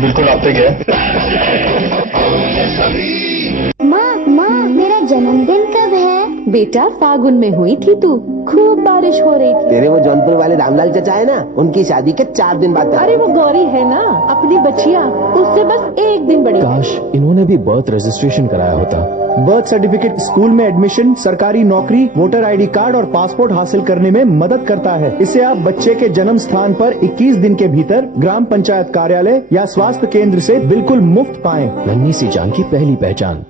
बिल्कुल आप पे गया। माँ माँ मेरा जन्मदिन कब है? बेटा फागुन में हुई थी तू, खूब बारिश हो रही थी। तेरे वो जौनपुर वाले रामलाल चचा है ना, उनकी शादी के 4 दिन बाद। अरे वो गौरी है ना, अपनी बचिया, उससे बस एक दिन बड़ी। काश इन्होंने भी बर्थ रजिस्ट्रेशन कराया होता। बर्थ सर्टिफिकेट स्कूल में एडमिशन, सरकारी नौकरी, वोटर आईडी कार्ड और पासपोर्ट हासिल करने में मदद करता है। इसे आप बच्चे के जन्म स्थान पर 21 दिन के भीतर ग्राम पंचायत कार्यालय या स्वास्थ्य केंद्र से बिल्कुल मुफ्त पाएं। नन्ही सी जान की पहली पहचान।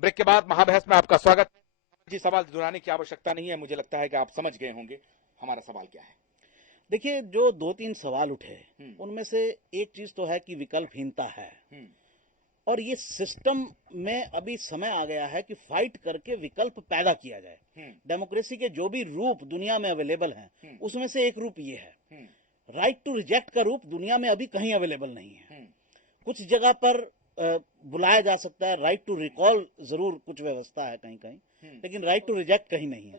ब्रेक के बाद महाबहस में आपका स्वागत है। जी, सवाल दोहराने की आवश्यकता नहीं है, मुझे लगता है कि आप समझ गए होंगे हमारा सवाल क्या है। देखिए, जो 2-3 सवाल उठे उनमें से एक चीज तो है कि विकल्पहीनता है, और ये सिस्टम में अभी समय आ गया है कि फाइट करके विकल्प पैदा किया जाए। डेमोक्रेसी के जो भी रूप दुनिया में अवेलेबल हैं उसमें से एक रूप ये है। राइट टू रिजेक्ट का रूप दुनिया में अभी कहीं अवेलेबल नहीं है। कुछ जगह पर बुलाया जा सकता है, राइट टू रिकॉल जरूर कुछ व्यवस्था है कहीं कहीं, लेकिन राइट टू रिजेक्ट कहीं नहीं है।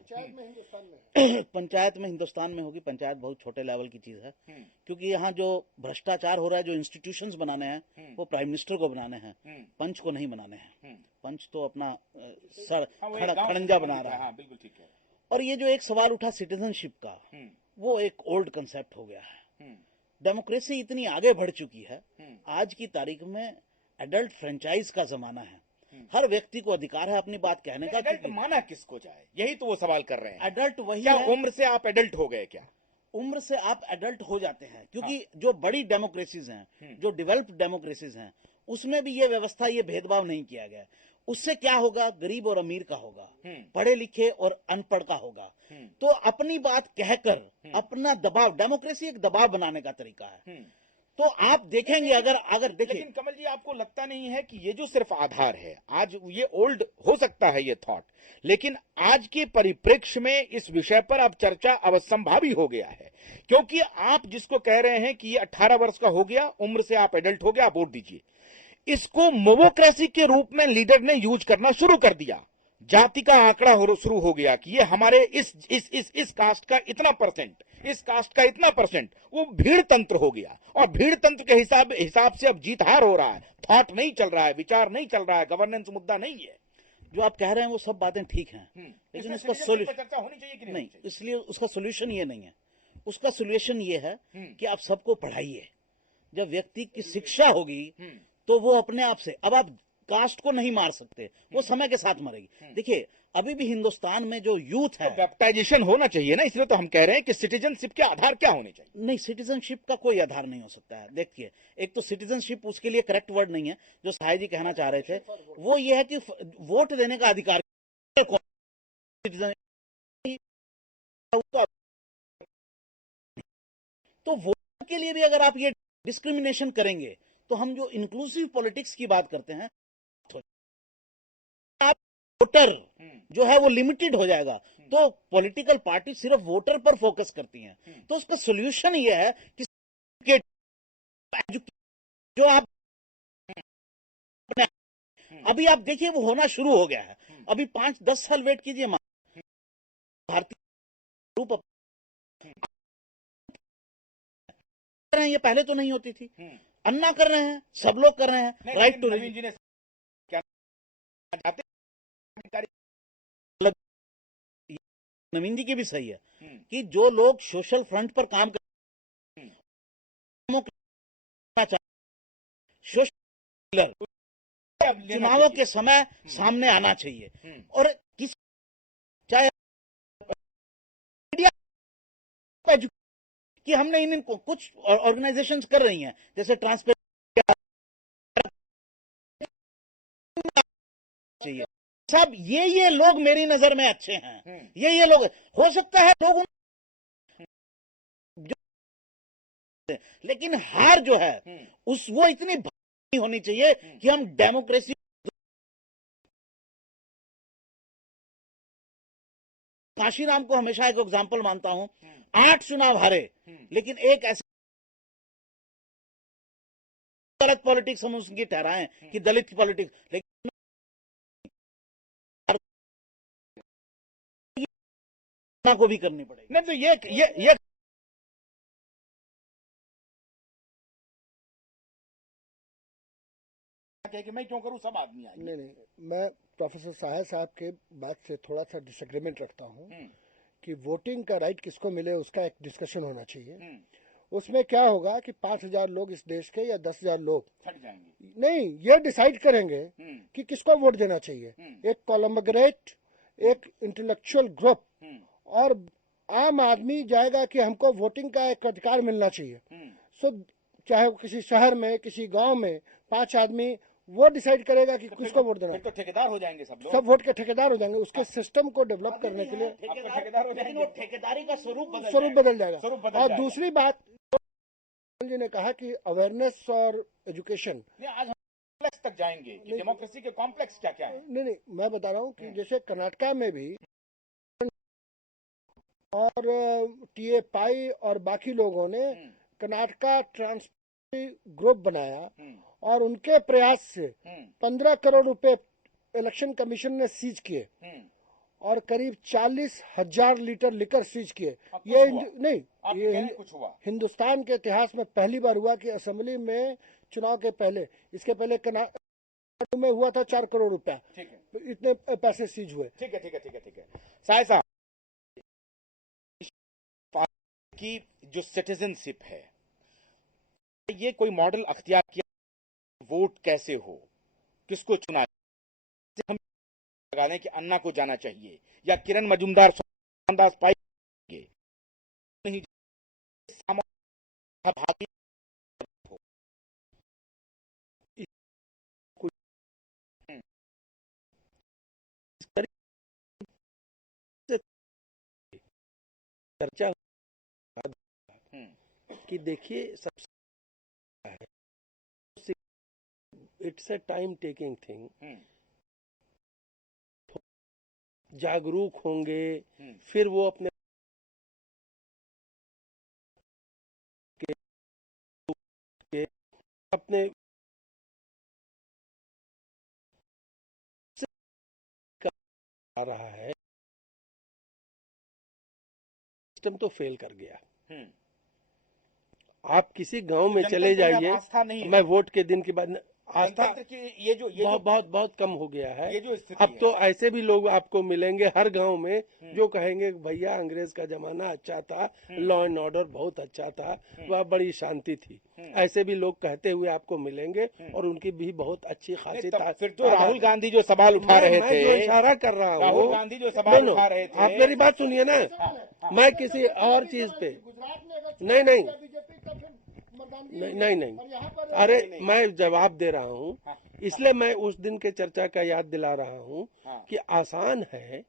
पंचायत में हिंदुस्तान में होगी। पंचायत बहुत छोटे लेवल की चीज है, क्योंकि यहाँ जो भ्रष्टाचार हो रहा है, जो इंस्टीट्यूशंस बनाने हैं वो प्राइम मिनिस्टर को बनाने हैं, पंच को नहीं बनाने हैं। पंच तो अपना खड़ंजा बना रहा है। बिल्कुल ठीक है। और ये जो एक सवाल उठा सिटीजनशिप का, वो एक ओल्ड कंसेप्ट हो गया है। डेमोक्रेसी इतनी आगे बढ़ चुकी है, आज की तारीख में एडल्ट फ्रेंचाइज का जमाना है। हर व्यक्ति को अधिकार है अपनी बात कहने का। एडल्ट माना किसको जाए, यही तो वो सवाल कर रहे हैं। एडल्ट वही क्या है। उम्र से आप एडल्ट हो गए क्या? उम्र से आप एडल्ट हो जाते हैं, क्योंकि जो बड़ी डेमोक्रेसीज हैं, जो डेवलप्ड डेमोक्रेसीज हैं, उसमें भी ये व्यवस्था, ये भेदभाव नहीं किया गया। उससे क्या होगा? गरीब और अमीर का होगा, पढ़े लिखे और अनपढ़ का होगा। तो अपनी बात कहकर अपना दबाव, डेमोक्रेसी एक दबाव बनाने का तरीका है। तो आप देखेंगे, अगर देखिए, लेकिन कमल जी, आपको लगता नहीं है कि ये जो सिर्फ आधार है, आज ये ओल्ड हो सकता है ये थॉट, लेकिन आज के परिप्रेक्ष्य में इस विषय पर अब चर्चा अवश्यंभावी हो गया है, क्योंकि आप जिसको कह रहे हैं कि ये 18 वर्ष का हो गया, उम्र से आप एडल्ट हो गया, आप वोट दीजिए, इसको मोवोक्रेसी के रूप में लीडर ने यूज करना शुरू कर दिया। जाति का आंकड़ा शुरू हो गया कि ये हमारे इस कास्ट का इतना परसेंट, इस कास्ट का इतना परसेंट, वो भीड़ तंत्र हो गया। और भीड़ तंत्र के हिसाब से अब जीत हार हो रहा है। थॉट नहीं चल रहा है, विचार नहीं चल रहा है, गवर्नेंस मुद्दा नहीं है। जो आप कह रहे हैं वो सब बातें ठीक हैं, लेकिन इसका सोल्यूशन चर्चा होनी चाहिए कि नहीं, इसलिए उसका सोल्यूशन ये नहीं है। उसका सोल्यूशन ये है कि आप सबको पढ़ाइए। जब व्यक्ति की शिक्षा होगी तो वो अपने आप से, अब आप कास्ट को नहीं मार सकते, वो समय के साथ मरेगी। देखिए, अभी भी हिंदुस्तान में जो यूथ है, बैप्टाइजेशन होना चाहिए ना, इसलिए तो हम कह रहे हैं कि सिटीजनशिप के आधार क्या होने चाहिए। नहीं, सिटीजनशिप का कोई आधार नहीं हो सकता है। देखिए, एक तो सिटीजनशिप, उसके लिए करेक्ट वर्ड नहीं है जो साहिब जी कहना चाह रहे थे, वो ये है कि वोट देने का अधिकार। तो वोट के लिए भी अगर आप ये डिस्क्रिमिनेशन करेंगे तो हम जो इंक्लूसिव पॉलिटिक्स की बात करते हैं, आप वोटर जो है वो लिमिटेड हो जाएगा। तो पॉलिटिकल पार्टी सिर्फ वोटर पर फोकस करती हैं। तो उसका सोल्यूशन ये है कि जो आप अभी आप देखिए वो होना शुरू हो गया है। अभी 5-10 साल वेट कीजिए, भारतीय रूप ये पहले तो नहीं होती थी। अन्ना कर रहे हैं, सब लोग कर रहे हैं। राइट टू नवीन जी ने क्या नवीन जी की भी सही है कि जो लोग सोशल फ्रंट पर काम कर सोशल चुनावों के समय सामने आना चाहिए। और किस चाहे कि हमने इनको कुछ ऑर्गेनाइजेशंस कर रही हैं, जैसे ट्रांसपेरेंट चाहिए। सब ये लोग मेरी नजर में अच्छे हैं, ये लोग हो सकता है लोग, लेकिन हार जो है वो इतनी भारी होनी चाहिए कि हम डेमोक्रेसी, काशीराम को हमेशा एक एग्जाम्पल मानता हूं। 8 चुनाव हारे, लेकिन एक ऐसी गलत पॉलिटिक्स हम उसकी ठहराएं कि दलित की पॉलिटिक्स, लेकिन को भी करनी पड़ेगी। नहीं तो ये कि मैं क्यों करूं, सब आदमी आएंगे। नहीं, मैं प्रोफेसर साहे साहब के बात से थोड़ा सा डिसएग्रीमेंट रखता हूँ कि वोटिंग का राइट किसको मिले उसका एक डिस्कशन होना चाहिए। उसमें क्या होगा कि 5,000 लोग इस देश के या 10,000 लोग छट जाएंगे, नहीं ये डिसाइड करेंगे कि किसको वोट देना चाहिए। एक कोलैबोरेट, एक इंटेलेक्चुअल ग्रुप और आम आदमी जाएगा कि हमको वोटिंग का एक अधिकार मिलना चाहिए। सो चाहे वो किसी शहर में, किसी गांव में 5 आदमी वो डिसाइड करेगा कि किसको वोट देना है। तो ठेकेदार हो जाएंगे सब लोग, सब वोट के ठेकेदार हो जाएंगे। उसके सिस्टम को डेवलप करने के लिए ठेकेदार हो लेकिन जाएंगे, वो ठेकेदारी का स्वरूप स्वरूप बदल बदल जाएगा। स्वरूप बदल और जाएगा। दूसरी बात जी ने कहा कि अवेयरनेस और एजुकेशन, नहीं, आज हम कॉम्प्लेक्स तक जाएंगे कि डेमोक्रेसी के कॉम्प्लेक्स क्या क्या है। नहीं मैं बता रहा हूँ कि जैसे कर्नाटका में भी और टीए पाई और बाकी लोगों ने कर्नाटका ट्रांसपेरेंसी ग्रुप बनाया और उनके प्रयास से 15 करोड़ रुपए इलेक्शन कमीशन ने सीज किए और करीब 40,000 लीटर लिकर सीज किए। ये नहीं, ये कुछ हुआ हिंदुस्तान के इतिहास में पहली बार हुआ कि असेंबली में चुनाव के पहले, इसके पहले कर्नाटक में हुआ था 4 करोड़ रुपया, ठीक है, तो इतने पैसे सीज हुए। ठीक है, ठीक है, ठीक है, ठीक है। साहिब साहब की जो सिटीजनशिप है, ये कोई मॉडल अख्तियार किया, वोट कैसे हो, किसको चुना, हम लगा लें कि अन्ना को जाना चाहिए या किरण मजूमदार, रामदास पाई नहीं, भागी चर्चा कि देखिए सबसे it's a time taking thing. जागरूक होंगे, फिर वो अपने अपने आ रहा है, सिस्टम तो फेल कर गया। आप किसी गांव में चले जाइए, आस्था नहीं है। मैं वोट के दिन के बाद आस्था की ये जो बहुत कम हो गया है। ये जो स्थिति अब है। तो ऐसे भी लोग आपको मिलेंगे हर गांव में जो कहेंगे भैया अंग्रेज का जमाना अच्छा था, लॉ एंड ऑर्डर बहुत अच्छा था, वह बड़ी शांति थी। ऐसे भी लोग कहते हुए आपको मिलेंगे और उनकी भी बहुत अच्छी खासी फिर तो राहुल गांधी जो सवाल उठा रहे मैं थे, जो इशारा कर रहा हूँ, राहुल गांधी जो सवाल उठा रहे थे, आप मेरी बात सुनिए ना, मैं किसी और चीज पे नहीं, अरे मैं जवाब दे रहा हूँ, इसलिए मैं उस दिन के चर्चा का याद दिला रहा हूँ कि आसान है,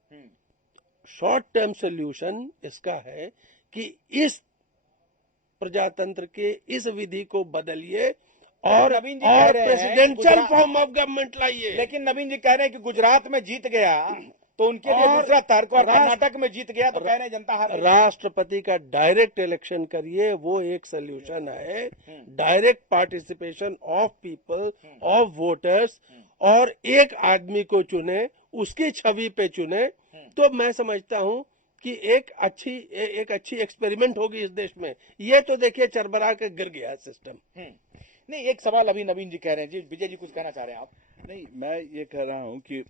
शॉर्ट टर्म सोल्यूशन इसका है कि इस प्रजातंत्र के इस विधि को बदलिए और प्रेसिडेंशियल फॉर्म ऑफ गवर्नमेंट लाइए। लेकिन नवीन जी कह रहे हैं कि गुजरात में जीत गया तो उनके लिए दूसरा तर्क, और कर्नाटक में जीत गया तो कह रहे हैं जनता हार गई। राष्ट्रपति का डायरेक्ट इलेक्शन करिए, वो एक सोल्यूशन है। Direct participation of people, of voters, और एक आदमी को चुने, उसकी छवि पे चुने, तो मैं समझता हूं कि एक अच्छी एक्सपेरिमेंट होगी इस देश में। ये तो देखिए चरबरा के गिर गया सिस्टम। नहीं, एक सवाल अभी नवीन जी कह रहे हैं जी, विजय जी कुछ कहना चाह रहे हैं आप? नहीं, मैं ये कह रहा हूँ कि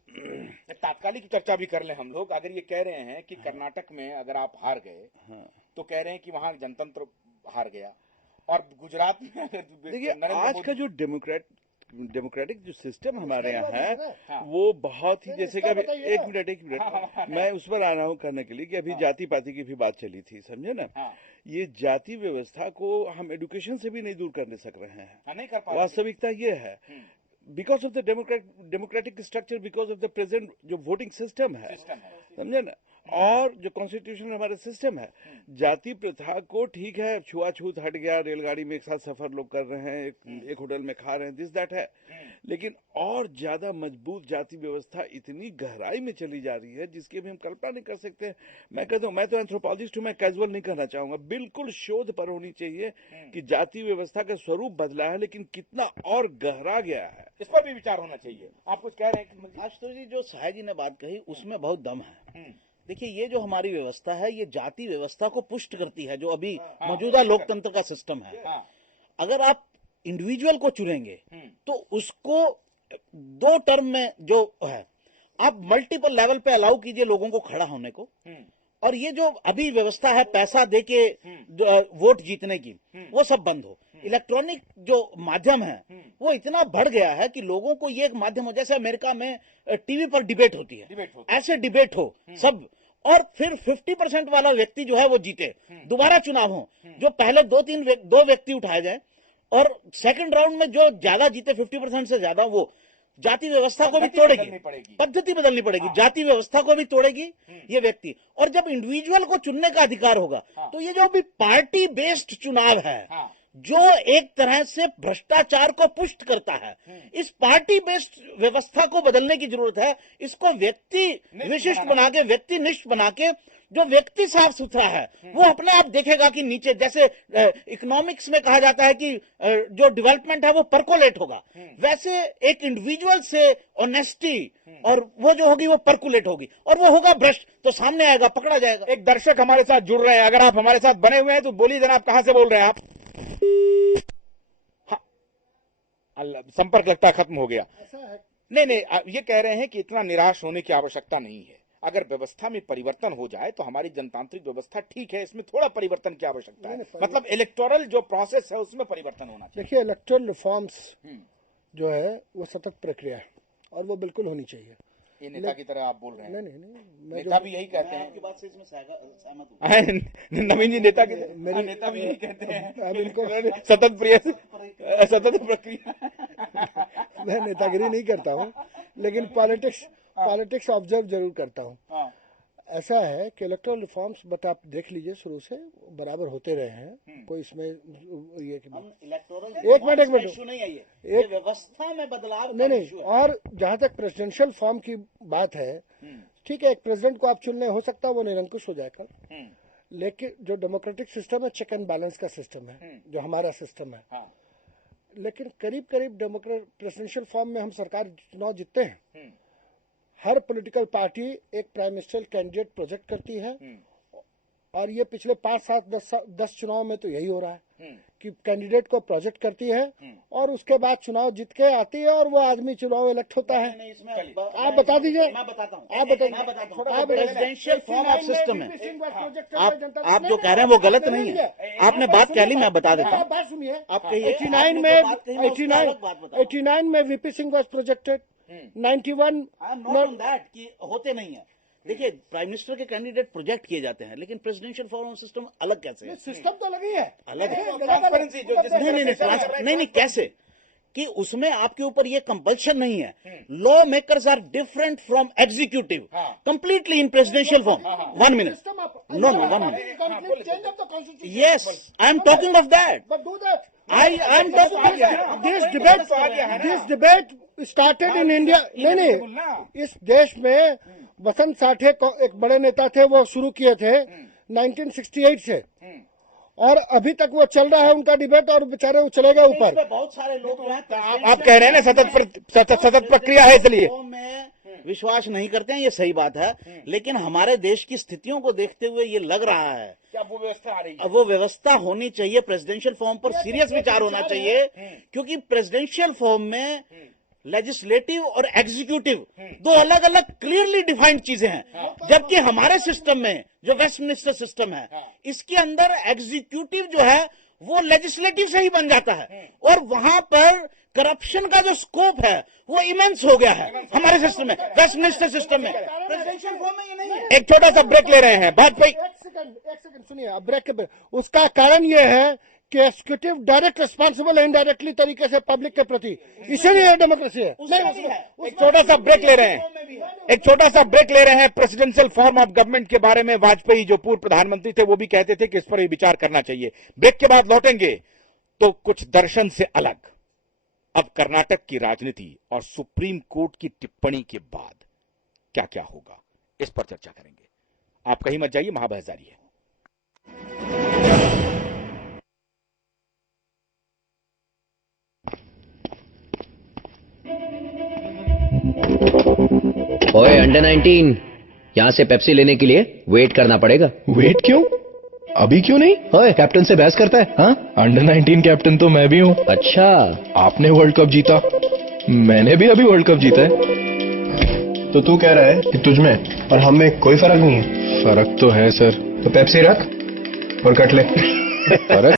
तात्कालिक चर्चा भी कर लें हम लोग। अगर ये कह रहे हैं कि कर्नाटक में अगर आप हार गए, तो कह रहे हैं कि वहां जनतंत्र हार गया, और गुजरात में देखिए आज का जो डेमोक्रेटिक जो सिस्टम हमारे यहाँ है वो बहुत ही, जैसे कि अभी एक मिनट मैं उस पर आ रहा हूँ करने के लिए कि अभी जाति पाति की भी बात चली थी, समझे ना। ये जाति व्यवस्था को हम एडुकेशन से भी नहीं दूर कर सक रहे हैं, नहीं कर पा रहे। वास्तविकता ये है, because of the democratic structure, because of the present जो वोटिंग सिस्टम है, समझे ना, और जो कॉन्स्टिट्यूशन हमारा सिस्टम है, जाति प्रथा को ठीक है, छुआछूत हट गया, रेलगाड़ी में एक साथ सफर लोग कर रहे हैं, एक होटल में खा रहे हैं, दिस दैट है, लेकिन और ज्यादा मजबूत जाति व्यवस्था इतनी गहराई में चली जा रही है जिसकी भी हम कल्पना नहीं कर सकते। मैं कहता हूँ, मैं तो एंथ्रोपोलॉजिस्ट हूँ, मैं कैजुअल नहीं कहना चाहूंगा, बिल्कुल शोध पर होनी चाहिए कि जाति व्यवस्था का स्वरूप बदला है लेकिन कितना और गहरा गया है, इस पर भी विचार होना चाहिए। आप कुछ कह रहे हैं कि आशुतोष जी, जो साहे जी ने बात कही उसमें बहुत दम है। देखिए, ये जो हमारी व्यवस्था है ये जाति व्यवस्था को पुष्ट करती है, जो अभी मौजूदा लोकतंत्र का सिस्टम है। अगर आप इंडिविजुअल को चुनेंगे तो उसको 2 टर्म में जो है, आप मल्टीपल लेवल पे अलाउ कीजिए लोगों को खड़ा होने को, और ये जो अभी व्यवस्था है पैसा देके वोट जीतने की, वो सब बंद हो। इलेक्ट्रॉनिक जो माध्यम है वो इतना बढ़ गया है कि लोगों को ये एक माध्यम हो, जैसे अमेरिका में टीवी पर डिबेट होती है, ऐसे डिबेट हो सब, और फिर 50% वाला व्यक्ति जो है वो जीते, दोबारा चुनाव हो, जो पहले 2 व्यक्ति उठाए जाए, और सेकंड राउंड में जो ज्यादा जीते 50% से ज्यादा, वो जाति व्यवस्था को भी तोड़ेगी, पद्धति बदलनी पड़ेगी, जाति व्यवस्था को भी तोड़ेगी ये व्यक्ति। और जब इंडिविजुअल को चुनने का अधिकार होगा तो ये जो अभी पार्टी बेस्ड चुनाव है, जो एक तरह से भ्रष्टाचार को पुष्ट करता है, इस पार्टी बेस्ड व्यवस्था को बदलने की जरूरत है। इसको व्यक्ति विशिष्ट बना के, व्यक्तिनिष्ठ बना के, जो व्यक्ति साफ सुथरा है वो अपने आप देखेगा कि नीचे, जैसे इकोनॉमिक्स में कहा जाता है कि जो डेवलपमेंट है वो परकोलेट होगा, वैसे एक इंडिविजुअल से ऑनेस्टी और वो जो होगी वो परकुलेट होगी, और वो होगा भ्रष्ट तो सामने आएगा, पकड़ा जाएगा। एक दर्शक हमारे साथ जुड़ रहे हैं, अगर आप हमारे साथ बने हुए हैं तो बोलिए जनाब, कहां से बोल रहे हैं आप? हाँ, संपर्क लगता है खत्म हो गया। नहीं, ये कह रहे हैं कि इतना निराश होने की आवश्यकता नहीं है। अगर व्यवस्था में परिवर्तन हो जाए तो हमारी जनतांत्रिक व्यवस्था ठीक है, इसमें थोड़ा परिवर्तन की आवश्यकता है, मतलब इलेक्टोरल जो प्रोसेस है उसमें परिवर्तन होना चाहिए। देखिए, इलेक्टोरल रिफॉर्म्स जो है वो सतत प्रक्रिया है और वो बिल्कुल होनी चाहिए। ये नेता की तरह आप बोल रहे हैं? नहीं, नेता भी यही कहते हैं। आपकी बात से इसमें सहमत हूं। नवीन जी नेता की नेता भी यही कहते हैं, अब इनको सतत प्रक्रिया। मैं नेतागिरी नहीं करता हूँ, लेकिन पॉलिटिक्स ऑब्जर्व जरूर करता हूँ। ऐसा है कि इलेक्टोरल रिफॉर्म्स, बट आप देख लीजिए शुरू से बराबर होते रहे हैं, कोई इसमें ये कि एक मिनट इशू नहीं है, ये व्यवस्था में बदलाव नहीं, और जहां तक प्रेसिडेंशियल फॉर्म की बात है, ठीक है, एक प्रेसिडेंट को आप चुनने, हो सकता है वो निरंकुश हो जाए कल, लेकिन जो डेमोक्रेटिक सिस्टम है, चेक एंड बैलेंस का सिस्टम है, जो हमारा सिस्टम है, लेकिन करीब प्रेसिडेंशियल फॉर्म में हम सरकार चुनाव जीतते हैं। हर पॉलिटिकल पार्टी एक प्राइम मिनिस्टर कैंडिडेट प्रोजेक्ट करती है, और ये पिछले 5, 7, 10 चुनाव में तो यही हो रहा है कि कैंडिडेट को प्रोजेक्ट करती है और उसके बाद चुनाव जीत के आती है और वो आदमी चुनाव इलेक्ट होता है। आप बता दीजिए। मैं बताता हूँ, आप बताइए। प्रेसिडेंशियल फॉर्म ऑफ सिस्टम है, आप जो कह रहे हैं वो गलत नहीं है। आपने बात कह ली, मैं बता देता हूँ। बात सुनिए। आप कहिए। 89 में वीपी सिंह वॉज प्रोजेक्टेड, 91 कि होते नहीं है। देखिए, प्राइम मिनिस्टर के कैंडिडेट प्रोजेक्ट किए जाते हैं, लेकिन प्रेसिडेंशियल फॉर्म सिस्टम अलग कैसे है? सिस्टम तो अलग ही है, अलग है। नहीं, कैसे कि उसमें आपके ऊपर ये कंपल्शन नहीं है। Law makers are different from executive completely in presidential form. 1 minute, no 1 minute. Yes, I am talking of that. I am this debate started in India। नहीं, इस देश में वसंत साठे एक बड़े नेता थे, वो शुरू किए थे 1968 से, और अभी तक वो चल रहा है उनका डिबेट, और बेचारे वो चले गए ऊपर। बहुत सारे लोग आप कह रहे हैं ना सतत प्रक्रिया है, इसलिए विश्वास नहीं करते हैं, ये सही बात है, लेकिन हमारे देश की स्थितियों को देखते हुए ये लग रहा है क्या वो व्यवस्था आ रही है? वो व्यवस्था होनी चाहिए। प्रेसिडेंशियल फॉर्म पर सीरियस विचार होना चाहिए, क्योंकि प्रेसिडेंशियल फॉर्म में लेजिस्लेटिव और एग्जीक्यूटिव 2 अलग अलग क्लियरली डिफाइंड चीजें हैं, जबकि हमारे सिस्टम में जो वेस्टमिनिस्टर सिस्टम है, इसके अंदर एग्जीक्यूटिव जो है वो लेजिस्लेटिव से ही बन जाता है, और वहां पर करप्शन का जो स्कोप है वो इमेंस हो गया है हमारे सिस्टम में, वेस्टमिनिस्टर सिस्टम में। प्रेसिडेंशियल फॉर्म में ये नहीं है। एक छोटा सा ब्रेक ले रहे हैं, भाजपा। एक सेकंड सुनिए, अब ब्रेक के उसका कारण ये है कि एग्जीक्यूटिव डायरेक्ट रिस्पॉन्सिबल है इनडायरेक्टली तरीके से पब्लिक के प्रति, इसीलिए डेमोक्रेसी है। एक छोटा सा ब्रेक ले रहे हैं, प्रेसिडेंशियल फॉर्म ऑफ गवर्नमेंट के बारे में वाजपेयी जो पूर्व प्रधानमंत्री थे वो भी कहते थे कि इस पर भी विचार करना चाहिए। ब्रेक के बाद लौटेंगे तो कुछ दर्शन से अलग, अब कर्नाटक की राजनीति और सुप्रीम कोर्ट की टिप्पणी के बाद क्या क्या होगा, इस पर चर्चा करेंगे। आप कहीं मत जाइए, महाबहस जारी है। ओए अंडर 19, यहाँ से पेप्सी लेने के लिए वेट करना पड़ेगा। वेट क्यों? अभी क्यों नहीं? ओए, कैप्टन से बहस करता है? हाँ? अंडर 19 कैप्टन तो मैं भी हूँ। अच्छा, आपने वर्ल्ड कप जीता, मैंने भी अभी वर्ल्ड कप जीता है। तो तू कह रहा है कि तुझ में और हम में कोई फर्क नहीं है? फर्क तो है सर। तो पेप्सी रख और कट ले। फर्क